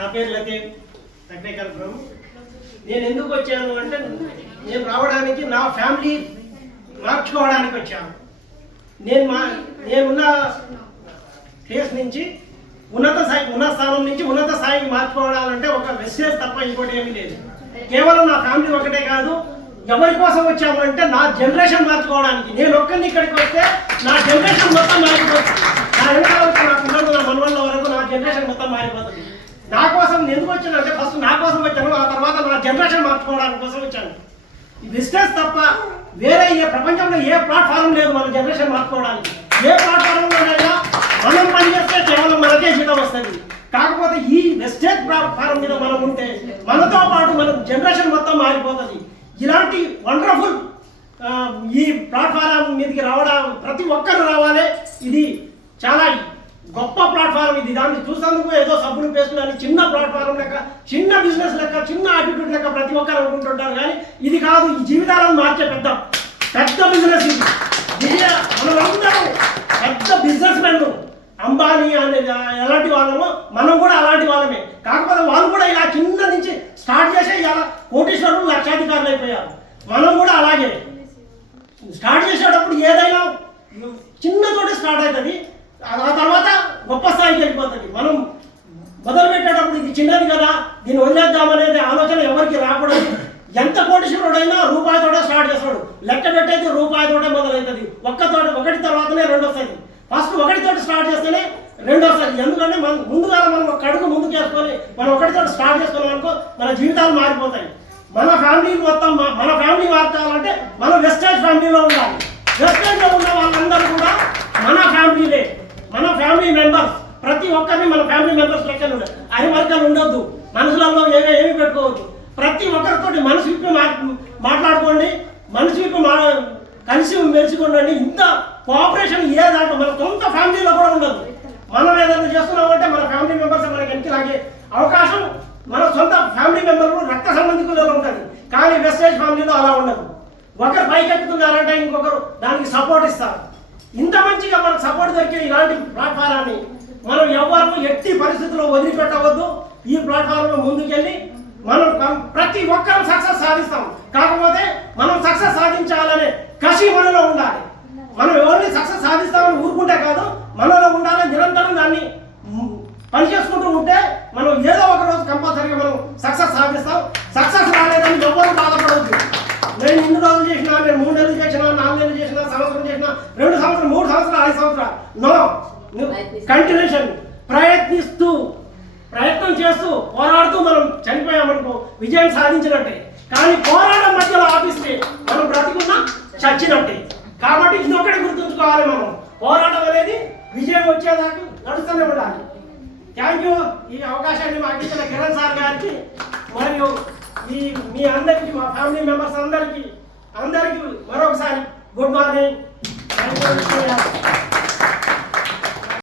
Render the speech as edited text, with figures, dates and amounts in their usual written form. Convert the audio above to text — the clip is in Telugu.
నా పేరు లతీఫ్, టెక్నికల్ ఫ్రమ్. నేను ఎందుకు వచ్చాను అంటే నేను రావడానికి నా ఫ్యామిలీ మార్చుకోవడానికి వచ్చాను. నేనున్న ప్లేస్ నుంచి ఉన్నత స్థానం నుంచి ఉన్నత స్థాయికి మార్చుకోవాలంటే ఒక మెసేజ్ తప్ప ఇంకోటి ఏమీ లేదు. కేవలం నా ఫ్యామిలీ ఒకటే కాదు, ఎవరి కోసం వచ్చామంటే నా జనరేషన్ మార్చుకోవడానికి. నేను ఒక్కరిని ఇక్కడికి వస్తే నా జనరేషన్ మొత్తం మారిపోతుంది. నా వెనకాల నాకు ఉన్నది నా మనవళ్ళ వరకు నా జనరేషన్ మొత్తం మారిపోతుంది. నా కోసం ఎందుకు వచ్చానంటే ఫస్ట్ నా కోసం వచ్చాను, ఆ తర్వాత నా జనరేషన్ మార్చుకోవడానికి కోసం వచ్చాను. ఈ బిజినెస్ తప్ప వేరే ప్రపంచంలో ఏ ప్లాట్ఫారం లేదు మన జనరేషన్ మార్చుకోవడానికి. ఏ ప్లాట్ఫారంలోనైనా మనం పనిచేస్తే కేవలం మనకే జీతం వస్తుంది. కాకపోతే ఈ వెస్టేజ్ ప్లాట్ఫారం మీద మనం ఉంటే మనతో పాటు మన జనరేషన్ మొత్తం మారిపోతుంది. ఇలాంటి వండర్ఫుల్ ఈ ప్లాట్ఫారం మీదకి రావడం ప్రతి ఒక్కరు రావాలి. ఇది చాలా గొప్ప ప్లాట్ఫారం. ఇది దాన్ని చూసేందుకు ఏదో సబ్బులు పేసుకుని చిన్న ప్లాట్ఫారం లెక్క, చిన్న బిజినెస్ లెక్క, చిన్న యాటిట్యూడ్ లెక్క ప్రతి ఒక్కరు అనుకుంటుంటారు. కానీ ఇది కాదు, ఈ జీవితాలను మార్చే పెద్ద బిజినెస్ ఇది. మనమందరం పెద్ద బిజినెస్ మెన్. అంబానీ ఎలాంటి వాళ్ళమో మనం కూడా అలాంటి వాళ్ళమే. కాకపోతే వాళ్ళు కూడా ఇలా చిన్న నుంచి స్టార్ట్ చేసే ఇలా కోటీశ్వరులు, లక్షాధికారులు అయిపోయారు. మనం కూడా అలాగే స్టార్ట్ చేసేటప్పుడు ఏదైనా చిన్నతోటి స్టార్ట్ అవుతుంది, ఆ తర్వాత గొప్ప స్థాయికి వెళ్ళిపోతుంది. మనం మొదలు పెట్టేటప్పుడు ఇది చిన్నది కదా, దీన్ని వదిలేద్దామనేది ఆలోచన ఎవరికి రాకూడదు. ఎంత కోటీశ్వరుడైనా రూపాయితోటే స్టార్ట్ చేస్తాడు. లెక్క పెట్టేది రూపాయితోటే మొదలవుతుంది. ఒకటి తర్వాతనే రెండు వస్తుంది. ఫస్ట్ ఒకటితోటి స్టార్ట్ చేస్తేనే రెండు వస్తుంది. ఎందుకంటే ముందుగా మనం ఒక అడుగు ముందుకు వేసుకొని మనం ఒకటితోటి స్టార్ట్ చేసుకున్నాం అనుకో మన జీవితాలు మారిపోతాయి. మన ఫ్యామిలీ మొత్తం మన ఫ్యామిలీ మార్చాలంటే మనం వెస్టేజ్ ఫ్యామిలీలో ఉండాలి. వెస్టేజ్లో ఉన్న వాళ్ళందరూ కూడా మన ఫ్యామిలీలే, మన ఫ్యామిలీ మెంబర్స్. ప్రతి ఒక్కరిని మన ఫ్యామిలీ మెంబర్స్ లెక్కలు ఉండాలి. అరిమరికలు ఉండొద్దు, మనసులలో ఏమీ పెట్టుకోవద్దు. ప్రతి ఒక్కరితోటి మనసు విప్పి మాట్లాడుకోండి, మనసు విప్పి కలిసి మెలిసికొండండి. ఇంత కోఆపరేషన్ ఏ దాంట్లో మన సొంత ఫ్యామిలీలో కూడా ఉండదు. మనం ఏదైనా చేస్తున్నామంటే మన ఫ్యామిలీ మెంబర్స్ మనకి వెనక్కి లాగే అవకాశం మన సొంత ఫ్యామిలీ మెంబర్లు రక్త సంబంధికులలో ఉంటుంది. కానీ వెస్టేజ్ ఫ్యామిలీలో అలా ఉండదు. ఒకరు పైకి ఎక్కుతున్నారంటే ఇంకొకరు దానికి సపోర్ట్ ఇస్తారు. ఇంత మంచిగా మనకు సపోర్ట్ దొరికే ఇలాంటి ప్లాట్ఫారాన్ని మనం ఎవరు ఎట్టి పరిస్థితుల్లో వదిలిపెట్టవద్దు. ఈ ప్లాట్ఫారంలో ముందుకెళ్ళి మనం ప్రతి ఒక్కరు సక్సెస్ సాధిస్తాం. కాకపోతే మనం సక్సెస్ సాధించాలనే కసి మనలో ఉండాలి. మనం ఎవరిని సక్సెస్ సాధిస్తామని ఊరుకుంటే కాదు, మనలో ఉండాలి. నిరంతరం దాన్ని పని చేసుకుంటూ ఉంటే మనం ఏదో ఒక రోజు కంపల్సరీగా మనం సక్సెస్ సాధిస్తాం. సక్సెస్ రాలేదని ఎవరు బాధపడవద్దు. నేను ఇన్ని రోజులు చేసినా, నేను 3 నెలలు చేసినా, 4 నెలలు చేసినా, సంవత్సరం చేసినా, 2 సంవత్సరాలు, 3 సంవత్సరాలు, 5 సంవత్సరాలు, నో కంటిన్యూషన్. ప్రయత్నం చేస్తూ పోరాడుతూ మనం చనిపోయామనుకో విజయం సాధించినట్టే. కానీ పోరాటం మధ్యలో ఆపిస్తే మనం బ్రతికున్నా చచ్చినట్టే. కాబట్టి ఇదొక్కటి గుర్తుంచుకోవాలి. మనం పోరాటం అనేది విజయం వచ్చేదాకా నడుస్తూనే ఉండాలి. Thank you. ఈ అవకాశాన్ని మాకు ఇచ్చిన కిరణ్ సార్ గారికి మరియు మీ అందరికీ, మా ఫ్యామిలీ మెంబర్స్ అందరికీ మరొకసారి గుడ్ మార్నింగ్.